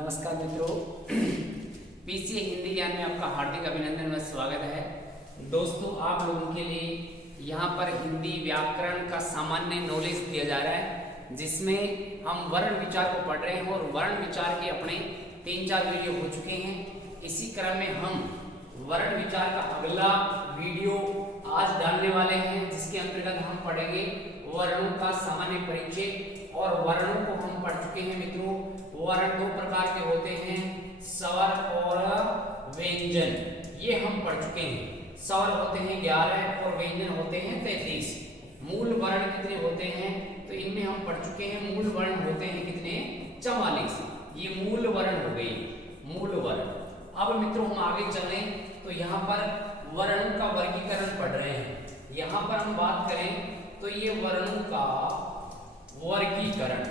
नमस्कार मित्रों, पीसीए हिंदी ज्ञान में आपका हार्दिक अभिनंदन व स्वागत है। दोस्तों, आप लोगों के लिए यहाँ पर हिंदी व्याकरण का सामान्य नॉलेज दिया जा रहा है, जिसमें हम वर्ण विचार को पढ़ रहे हैं और वर्ण विचार के अपने 3-4 वीडियो हो चुके हैं। इसी क्रम में हम वर्ण विचार का अगला वीडियो आज डालने वाले हैं, जिसके अंतर्गत हम पढ़ेंगे वर्णों का सामान्य परिचय। और वर्णों को हम पढ़ चुके हैं मित्रों। वर्ण 2 प्रकार के होते हैं, स्वर और व्यंजन। ये हम पढ़ चुके हैं। स्वर होते हैं 11 और व्यंजन होते हैं 33। मूल वर्ण कितने होते हैं तो इनमें हम पढ़ चुके हैं। मूल वर्ण होते हैं कितने? 44। ये मूल वर्ण हो गई, मूल वर्ण। अब मित्रों हम आगे चलें तो यहाँ पर वर्णों का वर्गीकरण पढ़ रहे हैं। यहाँ पर हम बात करें तो ये वर्णों का वर्गीकरण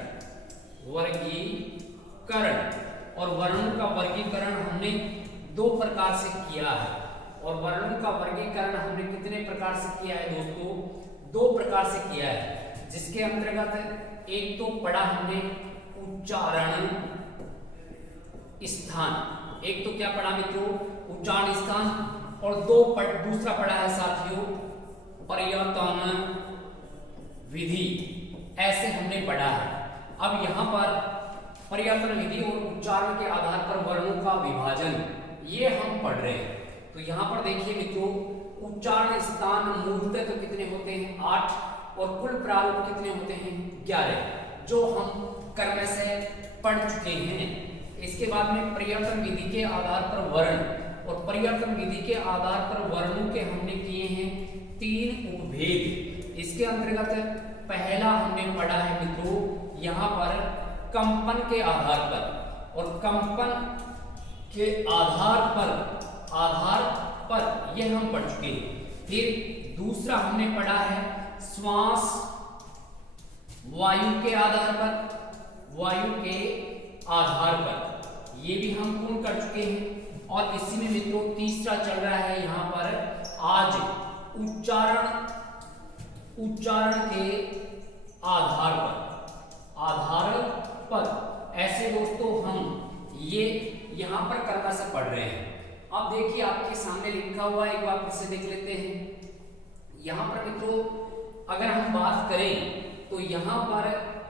और वर्णों का वर्गीकरण हमने 2 प्रकार से किया है। और वर्णों का वर्गीकरण हमने कितने प्रकार से किया है दोस्तों? 2 प्रकार से किया है, जिसके अंतर्गत एक तो पढ़ा हमने उच्चारण स्थान। एक तो क्या पढ़ा मित्रों? उच्चारण स्थान। और दूसरा पढ़ा है साथियों पर्यटन विधि। ऐसे हमने पढ़ा है। अब यहाँ पर पर्यटन विधि और उच्चारण के आधार पर वर्णों का विभाजन ये हम पढ़ रहे हैं। तो यहाँ पर देखिए मित्रों, उच्चारण स्थान मूलतः तो कितने होते हैं? 8 और कुल प्रारूप कितने होते हैं? 11, जो हम कर्म से पढ़ चुके हैं। इसके बाद में पर्यटन विधि के आधार पर वर्ण, और पर्यटन विधि के आधार पर वर्णों के हमने किए हैं 3 उपभेद। इसके अंतर्गत पहला हमने पढ़ा है मित्रों यहाँ पर कंपन के आधार पर, और कंपन के आधार पर यह हम पढ़ चुके हैं। फिर दूसरा हमने पढ़ा है श्वास वायु के आधार पर, ये भी हम पूर्ण कर चुके हैं। और इसी में मित्रों तीसरा चल रहा है यहाँ पर आज उच्चारण के आधार पर ऐसे दोस्तों हम ये यहाँ पर कर्म से पढ़ रहे हैं। अब देखिए आपके सामने लिखा हुआ है, एक बार फिर से देख लेते हैं। यहाँ पर मित्रों अगर हम बात करें तो यहाँ पर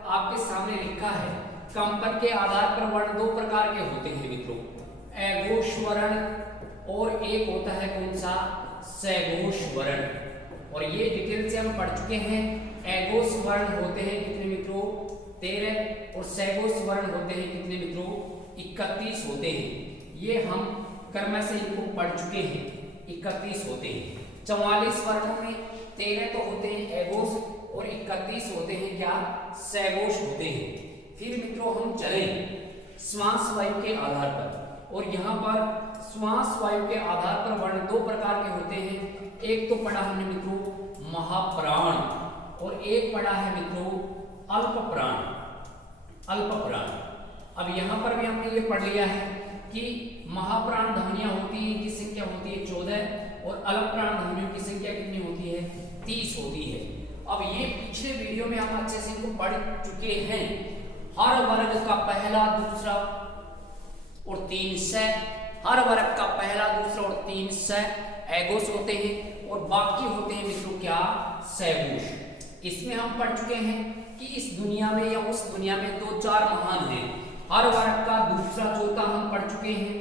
आपके सामने लिखा है कंपन के आधार पर वर्ण 2 प्रकार के होते हैं मित्रों, एघोष वर्ण और एक होता है कौन सा? सघोष वर्ण। और ये डिटेल से हम पढ़ चुके हैं। एघोष वर्ण होते हैं कितने मित्रों? 13 और सघोष वर्ण होते हैं कितने मित्रों? 31 होते हैं। ये हम कर्म से इनको पढ़ चुके हैं, 31 होते हैं। 44 वर्णों में 13 तो होते हैं एघोष और 31 होते हैं क्या? सघोष होते हैं। फिर मित्रों हम चलें श्वास वायु के आधार पर, और यहाँ पर श्वास वायु के आधार पर वर्ण 2 प्रकार के होते हैं। एक तो पढ़ा हमने मित्रों महाप्राण, और एक पढ़ा है मित्रों अल्पप्राण। अब यहाँ पर भी हमने ये पढ़ लिया है कि महाप्राण ध्वनियां होती हैं की संख्या होती है 14, और अल्पप्राण ध्वनियों की संख्या कितनी होती है? 30 होती है। अब ये पिछले वीडियो में हम अच्छे से इनको पढ़ चुके हैं। हर वर्ग का पहला, दूसरा और 3 स, हर वर्ग का पहला, दूसरा और 3 स एघोष होते हैं, और बाकी होते हैं मित्रों क्या? सघोष। इसमें हम पढ़ चुके हैं कि इस दुनिया में या उस दुनिया में 2-4 महान हैं। हर वर्ग का दूसरा, चौथा हम पढ़ चुके हैं।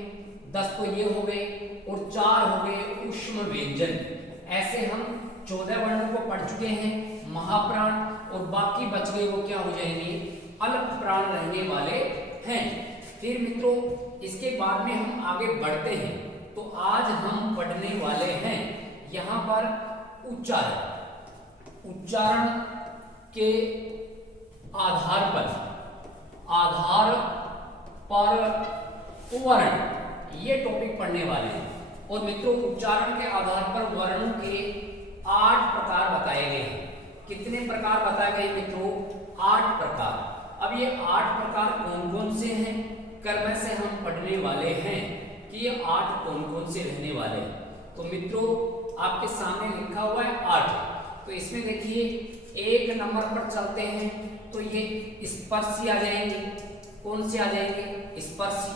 10 तो ये हो गए, और 4 हो गए ऊष्म व्यंजन। ऐसे हम 14 वर्णों को पढ़ चुके हैं महाप्राण, और बाकी बच गए वो क्या हो जाएंगे? अल्प प्राण रहने वाले हैं। फिर मित्रों इसके बाद में हम आगे बढ़ते हैं। तो आज हम पढ़ने वाले हैं यहाँ पर उच्चारण के आधार पर वर्ण, ये टॉपिक पढ़ने वाले हैं। और मित्रों उच्चारण के आधार पर वर्णों के 8 प्रकार बताए गए हैं। कितने प्रकार बताए गए मित्रों? 8 प्रकार। अब ये 8 प्रकार कौन कौन से हैं? कर्म से हम पढ़ने वाले हैं कि ये 8 कौन कौन से रहने वाले हैं। तो मित्रों आपके सामने लिखा हुआ है 8। तो इसमें देखिए 1 नंबर पर चलते हैं तो ये स्पर्शी आ जाएंगे, कौन से आ जाएंगे, स्पर्शी।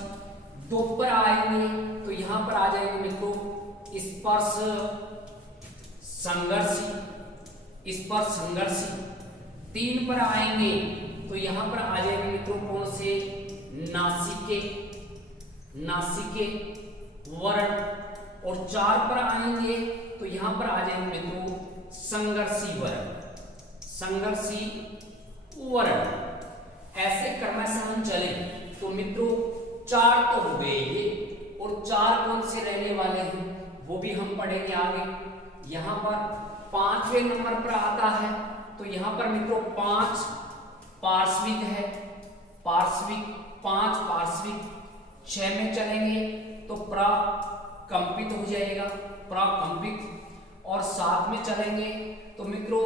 दो पर आएंगे तो यहाँ पर आ जाएंगे मित्रों स्पर्श संघर्षी, स्पर्श संघर्षी। तीन पर आएंगे तो यहाँ पर आ जाएंगे मित्रों कौन से, नासिके, नासिके वर्ण। और चार पर आएंगे तो यहाँ पर आ जाएंगे मित्रों संघर्षी वर्ण, संघर्षी वर्ण। ऐसे क्रमशः हम चले तो मित्रों चार तो हो गए ये, और चार कौन से रहने वाले हैं वो भी हम पढ़ेंगे आगे। यहाँ पर पांचवें नंबर पर आता है तो यहाँ पर मित्रों पांच पार्श्विक है, पार्श्विक, पांच पार्श्विक। छह में चलेंगे तो प्राकंपित हो जाएगा, प्राकंपित। और सात में चलेंगे तो मित्रों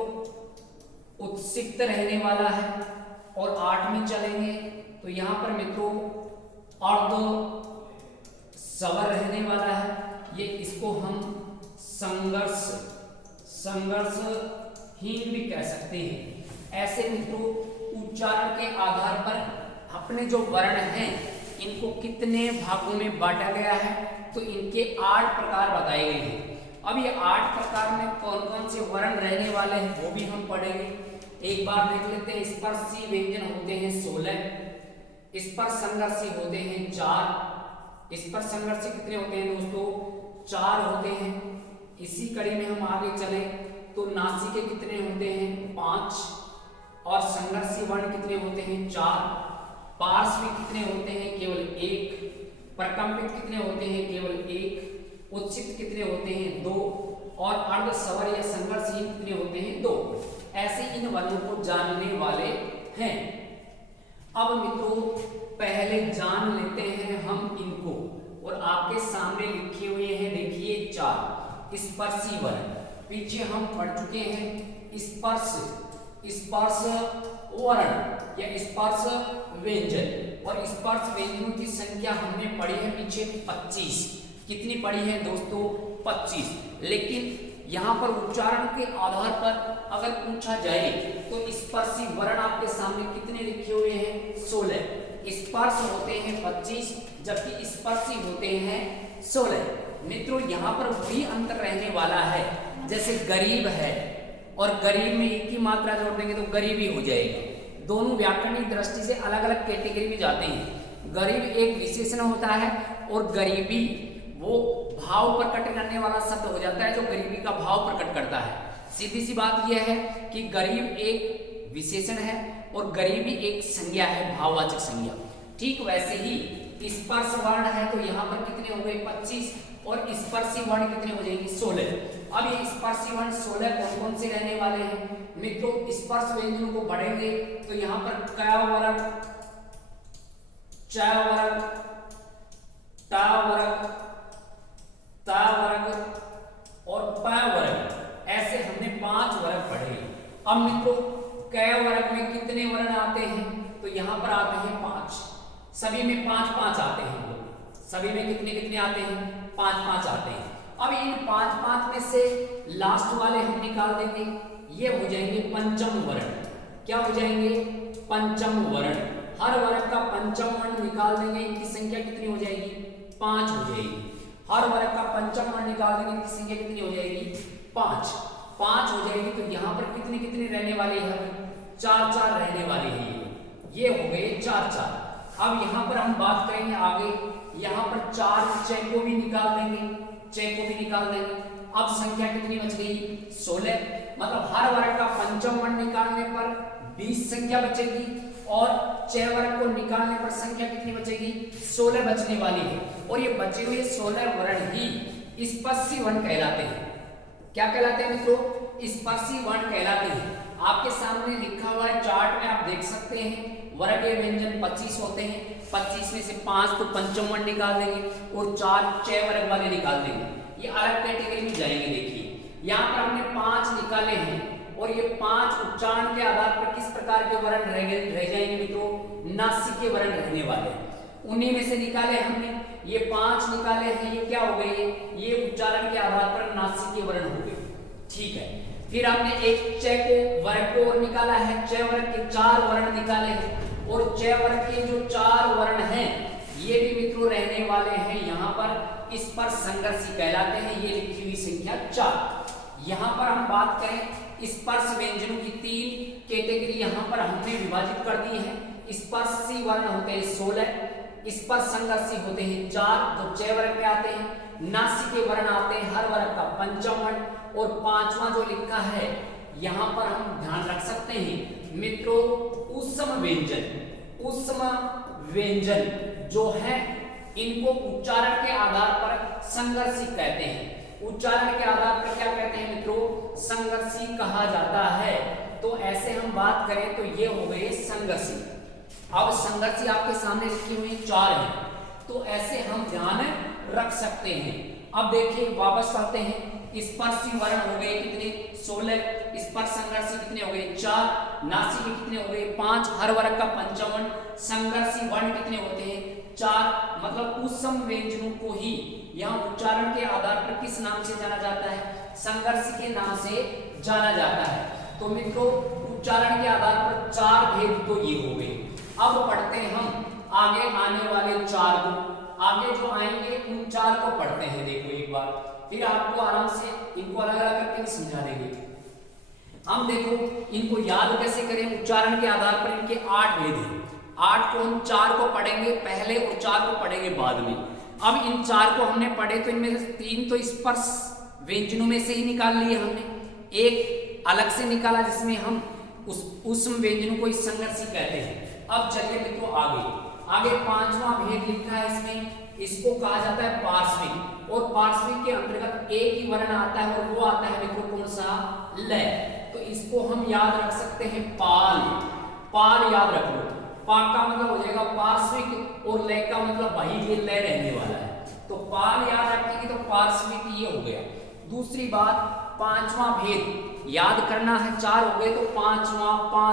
उत्सिक्त रहने वाला है। और आठ में चलेंगे तो यहाँ पर मित्रों अर्ध सवर रहने वाला है, ये इसको हम संघर्ष, संघर्षहीन भी कह सकते हैं। ऐसे मित्रों उच्चारण के आधार पर अपने जो वर्ण हैं इनको कितने भागों में बांटा गया है, तो इनके 8 प्रकार बताए गए हैं। अब ये 8 प्रकार में कौन कौन से वर्ण रहने वाले हैं वो भी हम पढ़ेंगे। एक बार देख लेते हैं। स्पर्शी व्यंजन होते हैं 16, स्पर्श संघर्षी होते हैं 4। स्पर्श संघर्षी कितने होते हैं दोस्तों, 4 होते हैं। इसी कड़ी में हम आगे चले तो नासिके कितने होते हैं, 5। और संघर्षी वर्ण कितने होते हैं, 4। पार्श्विक कितने होते हैं, केवल 1। प्रकंपित कितने होते हैं, केवल 1। उत्सित कितने होते हैं, 2। और अर्ध सवर या संघर्षहीन कितने होते हैं, 2। ऐसे इन वर्णों को जानने वाले हैं। अब मित्रों पहले जान लेते हैं हम इनको, और आपके सामने लिखे हुए हैं देखिए 4 स्पर्शी वर्ण। पीछे हम पढ़ चुके हैं स्पर्श, स्पर्श वर्ण या स्पर्श व्यंजन। और स्पर्श व्यंजनों की संख्या हमने पढ़ी है पीछे 25। कितनी पढ़ी है दोस्तों, 25। लेकिन यहाँ पर उच्चारण के आधार पर अगर पूछा जाए तो स्पर्शी वर्ण आपके सामने कितने लिखे हुए हैं, 16। स्पर्श होते हैं 25 जबकि स्पर्शी होते हैं 16। मित्रों यहाँ पर वही अंतर रहने वाला है, जैसे गरीब है और गरीब में एक ही मात्रा जोड़ देंगे तो गरीबी हो जाएगा। दोनों व्याकरणिक दृष्टि से अलग अलग कैटेगरी में जाते हैं। गरीब एक विशेषण होता है और गरीबी वो भाव प्रकट करने वाला शब्द हो जाता है जो गरीबी का भाव प्रकट करता है। सीधी सी बात यह है कि गरीब एक विशेषण है और गरीबी एक संज्ञा है, भाववाचक संज्ञा। ठीक वैसे ही स्पर्श वर्ण है तो यहाँ पर कितने हो गए, 25। और स्पर्शी वर्ण कितने हो जाएंगे, 16। अब ये स्पर्शी वर्ण 16 कौन कौन से रहने वाले हैं मित्रों, स्पर्श व्यंजनों को पढ़ेंगे तो यहाँ पर क वर्ग, च वर्ग, ट वर्ग, ता वर्ग और प वर्ग, ऐसे हमने 5 वर्ग पढ़े। अब मित्रों क वर्ग में कितने वर्ण आते हैं, तो यहाँ पर आते हैं 5। सभी में 5-5 आते हैं। सभी में कितने कितने आते हैं, 5-5 आते हैं। अब इन 5-5 में से लास्ट वाले हम निकाल देंगे, ये हो जाएंगे पंचम वर्ण। क्या हो जाएंगे, पंचम वर्ण। हर वर्ग का पंचम वर्ण निकाल देंगे, इनकी संख्या कितनी हो जाएगी, 5 हो जाएगी। हर वर्ग का पंचम वर्ण निकाल देंगे, इनकी संख्या कितनी हो जाएगी, 5 हो जाएगी। तो यहाँ पर कितने कितने रहने वाले हैं, 4-4 रहने वाले हैं। ये हो गए 4-4। अब यहाँ पर हम बात करेंगे आगे, यहाँ पर 4 6 को भी निकाल देंगे, 6 को भी निकाल देंगे। अब संख्या कितनी बच गई, 16। मतलब हर वर्ग का पंचम वर्ण निकालने पर 20 संख्या बचेगी और 6 वर्ग को निकालने पर संख्या कितनी बचेगी, 16 बचने वाली है। और ये बचे हुए 16 वर्ण ही स्पर्शी वर्ण कहलाते हैं। क्या कहलाते हैं मित्रों, स्पर्शी वर्ण कहलाते हैं। आपके सामने लिखा हुआ है चार्ट में, आप देख सकते हैं वर्गीय व्यंजन 25 होते हैं। 25 में से 5 तो पंचम वर्ण निकाल देंगे और 4 6 वर्ग वाले निकाल देंगे। ये अलग कैटेगरी में जाएंगे। देखिए यहाँ पर हमने 5 निकाले हैं और ये 5 उच्चारण के आधार पर किस प्रकार के वर्ण रह जाएंगे मित्रों, नासिके वर्ण रहने वाले हैं। उन्हीं में से निकाले हमने, ये 5 निकाले हैं, ये क्या हो गए, ये उच्चारण के आधार पर नासिके वर्ण हो गए। ठीक है, फिर हमने एक 6 को वर्ग को और निकाला है, 6 वर्ग के 4 वर्ण निकाले हैं। और च वर्ग के जो 4 वर्ण हैं ये भी मित्रों रहने वाले हैं यहाँ पर, इस पर संघर्षी कहलाते हैं। ये लिखी हुई संख्या 4। यहाँ पर हम बात करें स्पर्श व्यंजनों की 3 कैटेगरी यहाँ पर हमने विभाजित कर दी है। स्पर्शी वर्ण होते हैं 16, स्पर्श संघर्षी होते हैं 4 जो च वर्ग में आते हैं। नासिक के वर्ण आते हैं हर वर्ग का पंचम वर्ण, और 5वां जो लिखा है यहाँ पर हम ध्यान रख सकते हैं मित्रों ऊष्म व्यंजन। ऊष्म व्यंजन जो है इनको उच्चारण के आधार पर संघर्षी कहते हैं। उच्चारण के आधार पर क्या कहते हैं मित्रों? संघर्षी कहा जाता है। तो ऐसे हम बात करें तो ये हो गए संघर्षी। अब संघर्षी आपके सामने लिखी हुई 4 है, तो ऐसे हम ध्यान रख सकते हैं। अब देखिए वापस आते हैं, स्पर्शी वर्ण हो गए कितने? 16, स्पर्श संघर्षी कितने हो गए? 4, नासिक कितने हो गए? 5, हर वर्ग का पंचम वर्ण। संघर्षी वर्ण कितने होते हैं? 4। मतलब ऊष्म व्यंजनों को ही यहाँ उच्चारण के आधार पर किस नाम से जाना जाता है? संघर्षी के नाम से जाना जाता है। तो मित्रों उच्चारण के आधार पर 4 भेद तो ये हो गए। अब पढ़ते हैं हम आगे आने वाले 4 को। आगे जो आएंगे उन 4 को पढ़ते हैं। देखो एक बार, फिर आपको आराम से इनको अलग अलग करके भी समझा देंगे। हम देखो इनको याद कैसे करें? उच्चारण के आधार पर इनके 8 भेद हैं। 8 को हम 4 को पढ़ेंगे पहले और 4 को पढ़ेंगे बाद में। अब इन 4 को हमने पढ़े तो इनमें से 3 तो स्पर्श व्यंजनों में से ही निकाल लिए हमने, एक अलग से निकाला जिसमें हम उस ऊष्म व्यंजनों को संघर्षी कहते हैं। अब चलिए मित्रों आगे 5वां भेद लिखा है इसमें, इसको कहा जाता है पार्श्विक। और पार्श्विक के अंतर्गत एक ही वर्ण आता है और वो आता है मित्रों कौन सा? ल। तो इसको हम याद रख सकते हैं पाल। पाल याद रख लो। पा का मतलब हो जाएगा पार्श्विक और ल का मतलब भाई ये ल रहने वाला है। तो पाल याद रखेंगे तो पार्श्विक ये हो गया। दूसरी बात 5वां भेद याद करना है। 4 हो गए तो 5वां पा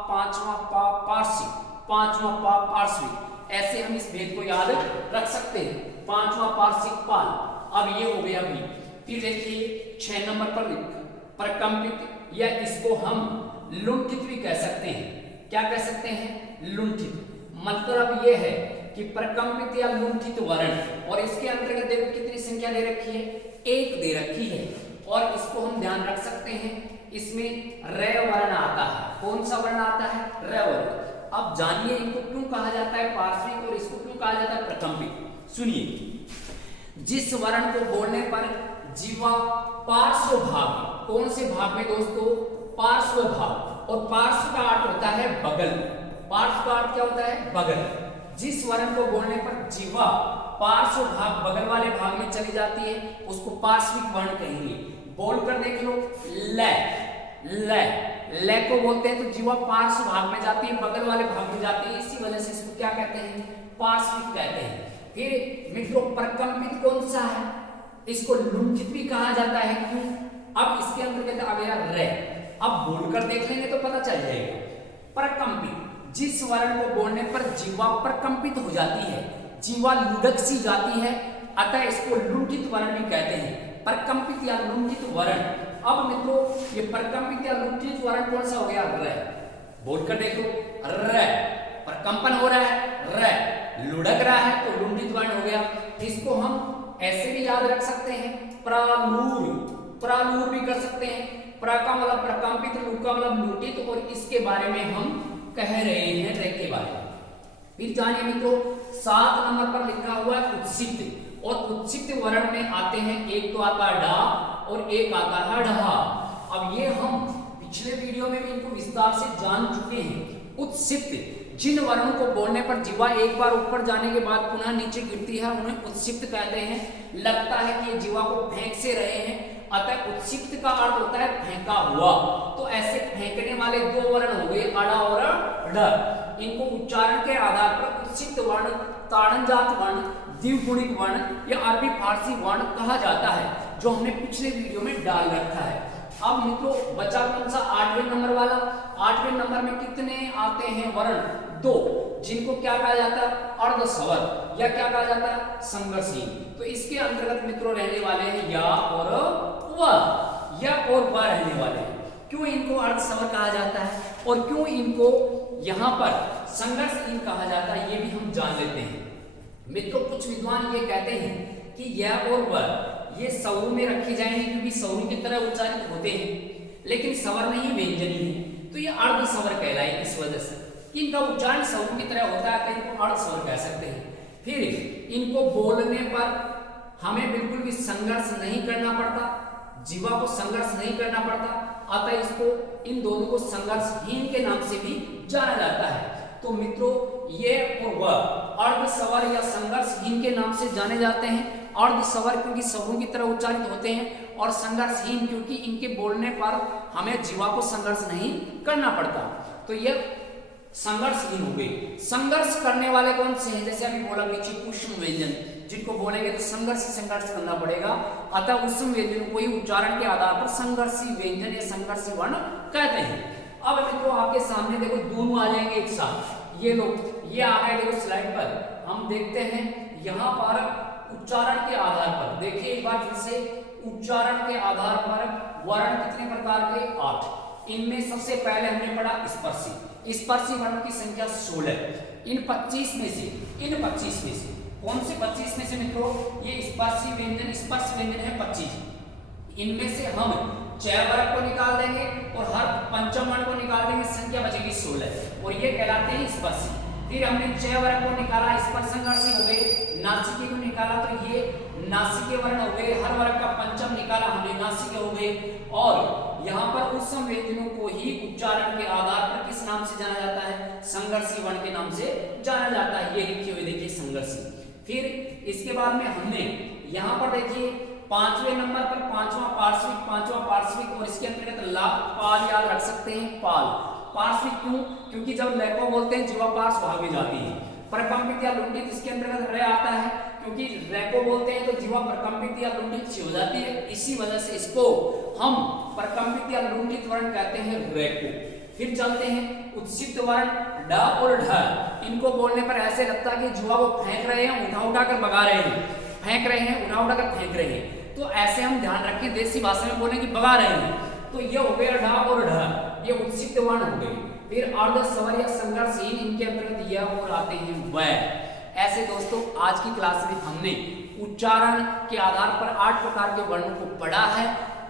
पार्श्विक, 5वां पा पार्श्विक, ऐसे हम इस भेद को याद रख सकते हैं। 5वां पार्श्विक पाल। अब ये हो गया भी। फिर देखिए 6 नंबर पर प्रकंपित, या इसको हम लुंठित भी कह सकते हैं। क्या कह सकते हैं? लुंठित। मतलब ये है कि प्रकंपित या लुंठित वर्ण, और इसके अंतर्गत देखो कितनी संख्या दे रखी है? 1 दे रखी है। और इसको हम ध्यान रख सकते हैं, इसमें र वर्ण आता है। कौन सा वर्ण आता है? र वर्ण। अब जानिए इनको क्यों कहा जाता है पार्श्विक और इसको क्यों कहा जाता है प्रकंपित। सुनिए, जिस वर्ण को बोलने पर जीवा पार्श्व भाग, कौन से भाग में दोस्तों? पार्श्व भाग। और पार्श्व का अर्थ होता है बगल। पार्श्व का अर्थ क्या होता है? बगल। जिस वर्ण को बोलने पर जीवा पार्श्व भाग बगल वाले भाग में चली जाती है उसको पार्श्विक वर्ण कहेंगे। बोलकर देख लो, ल को बोलते हैं तो जीवा पार्श्व भाग में जाती है, बगल वाले भाग में जाती है, इसी वजह से इसको क्या कहते हैं? पार्श्विक कहते हैं। फिर मित्रों प्रकंपित कौन सा है? इसको लुंठित भी कहा जाता है। क्यों? अब इसके अंतर्गत आ गया र। अब बोलकर देख लेंगे तो पता चल जाएगा। प्रकंपित, जिस वर्ण को बोलने पर जीवा प्रकंपित हो जाती है, जीवा लुढ़क सी जाती है, अतः इसको लुंठित वर्ण भी कहते हैं। प्रकंपित या लुंठित वर्ण। अब मित्रों ये प्रकंपित या लुंठित वर्ण कौन सा हो गया? र। बोलकर देखो, र प्रकंपन हो रहा है, र लुढ़क रहा है तो लुंठित वर्ण हो गया। इसको हम ऐसे भी याद रख सकते हैं, प्रालूर। प्रालूर भी कर सकते हैं। प्र का मतलब प्रकंपित, लू का मतलब लुंठित, और इसके बारे में हम कह रहे हैं र के बारे में। फिर जानिए मित्रों 7 नंबर पर लिखा हुआ है उत्सित। और उत्सित वर्ण में आते हैं, एक तो आता है डा और एक आता है ढहा। अब ये हम पिछले वीडियो में भी इनको विस्तार से जान चुके हैं। उत्सित, जिन वर्णों को बोलने पर जीवा एक बार ऊपर जाने के बाद पुनः नीचे गिरती है उन्हें उत्सित कहते हैं। लगता है कि ये जीवा को फेंक से रहे हैं, अतः उत्सित का अर्थ होता है फेंका हुआ। तो ऐसे फेंकने वाले 2 वर्ण हो गए, अड़ा और ड। इनको उच्चारण के आधार पर उत्सित वर्ण, ताड़नजात वर्ण, द्विगुणित वर्ण या अरबी फारसी वर्ण कहा जाता है, जो हमने पिछले वीडियो में डाल रखा है। अब मित्रों बचा कौन सा? 8वें नंबर वाला। 8वें नंबर में कितने आते हैं वर्ण? 2, जिनको क्या कहा जाता है? अर्धस्वर, या क्या कहा जाता है? संघर्षी। तो इसके अंतर्गत मित्रों रहने वाले हैं या और व, या और व रहने वाले हैं। क्यों इनको अर्ध स्वर कहा जाता है और क्यों इनको यहाँ पर संघर्षहीन कहा जाता है, ये भी हम जान लेते हैं। मित्रों, कुछ विद्वान ये कहते हैं कि यह और वह ये स्वरों में रखे जाएंगे क्योंकि स्वरों की तरह उच्चारित होते हैं, लेकिन स्वर नहीं व्यंजनी है, तो ये अर्ध स्वर कहलाए। इस वजह से इनका उच्चारण स्वरों की तरह होता है, तो इनको अर्ध स्वर कह सकते हैं। फिर इनको बोलने पर हमें बिल्कुल भी संघर्ष नहीं करना पड़ता, जीवा को संघर्ष नहीं करना पड़ता, अतः इसको इन दोनों को संघर्षहीन के नाम से भी जाना जाता है। तो मित्रों, ये और वह अर्ध स्वर या संघर्षहीन के नाम से जाने जाते हैं। अर्ध स्वर क्योंकि स्वरों की तरह उच्चारित होते हैं और संघर्षहीन क्योंकि इनके बोलने पर हमें जीवा को संघर्ष नहीं करना पड़ता। तो ये संघर्षहीन हो गई। संघर्ष करने वाले कौन से हैं? जैसे अभी बोला पीछे उष्म व्यंजन, जिनको बोलेंगे तो संघर्ष करना पड़ेगा, अतः उष्म व्यंजन को ही उच्चारण के आधार पर संघर्षी व्यंजन या संघर्षी वर्ण कहते हैं। अब मित्रों, आपके सामने देखो दोनों आ जाएंगे एक साथ। ये लोग ये आ गए, देखो स्लाइड पर हम देखते हैं। यहाँ पर उच्चारण के आधार पर देखिए एक बार फिर से, उच्चारण के आधार पर वर्ण कितने प्रकार के? 8। इनमें सबसे पहले हमने पढ़ा स्पर्शी। स्पर्शी वर्ण की संख्या 16। इन 25 में से कौन से 25 में से मित्रों? ये स्पर्शी व्यंजन, स्पर्श व्यंजन है 25। इनमें से हम 6 वर्ग को निकाल देंगे और हर पंचम वर्ण को निकाल देंगे, संख्या बचेगी 16 और ये कहलाते हैं स्पर्शी। फिर हमने 6 वर्ग को निकाला, स्पर्श संघर्षी हो गए। नासिके को निकाला तो ये नासिके वर्ण हो गए। हर वर्ग का पंचम निकाला हमने, नासिके हो गए। और यहाँ पर उष्म व्यंजनों को ही उच्चारण के आधार पर किस नाम से जाना जाता है? संघर्षी वर्ण के नाम से जाना जाता है। ये लिखे हुए देखिए संघर्षी। फिर इसके बाद में हमने यहाँ पर देखिए 5वें नंबर पर पांचवा पार्श्विक और इसके अंतर्गत पाल याद रख सकते हैं। पार्श्विक क्यों? क्योंकि जब लय को बोलते हैं जीवा पार्श्व भाग में जाती है। प्रकंपित या लुंडित इसके अंतर्गत र आता है, क्योंकि र को बोलते हैं तो जीवा प्रकंपित या लुंडित सी हो जाती है, इसी वजह से इसको हम प्रकंपित या लुंडित वर्ण कहते हैं र को। फिर चलते हैं उत्सित वर्ण ड और ढ। इनको बोलने पर ऐसे लगता है कि जीवा को फेंक रहे हैं, उठा कर भगा रहे हैं, फेंक रहे हैं, उठा कर फेंक रहे हैं। तो ऐसे हम ध्यान रखें, देसी भाषा में बोलेंगे भगा रहे हैं। तो ये हो गया ढ और ढ, ये उत्सित वर्ण हो गए। फिर अर्ध स्वर या संघर्षहीन, इनके अंतर्गत यह और आते हैं वह। ऐसे दोस्तों, आज की क्लास में हमने उच्चारण के आधार पर 8 प्रकार के वर्णों को पढ़ा है।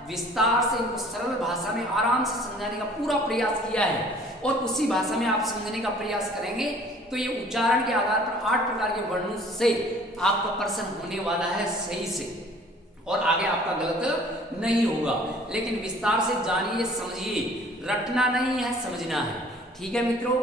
विस्तार से इनको सरल भाषा में आराम से समझाने का पूरा प्रयास किया है और उसी भाषा में आप समझने का प्रयास करेंगे तो ये उच्चारण के आधार पर 8 प्रकार के वर्णों से आपका प्रश्न होने वाला है सही से, और आगे आपका गलत नहीं होगा। लेकिन विस्तार से जानिए, समझिए, रटना नहीं है, समझना है। ठीक है मित्रों,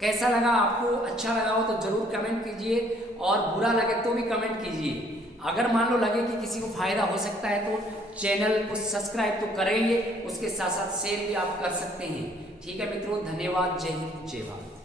कैसा लगा आपको? अच्छा लगा हो तो जरूर कमेंट कीजिए और बुरा लगे तो भी कमेंट कीजिए। अगर मान लो लगे कि किसी को फायदा हो सकता है तो चैनल को सब्सक्राइब तो करेंगे, उसके साथ साथ शेयर भी आप कर सकते हैं। ठीक है मित्रों, धन्यवाद। जय हिंद, जय भारत।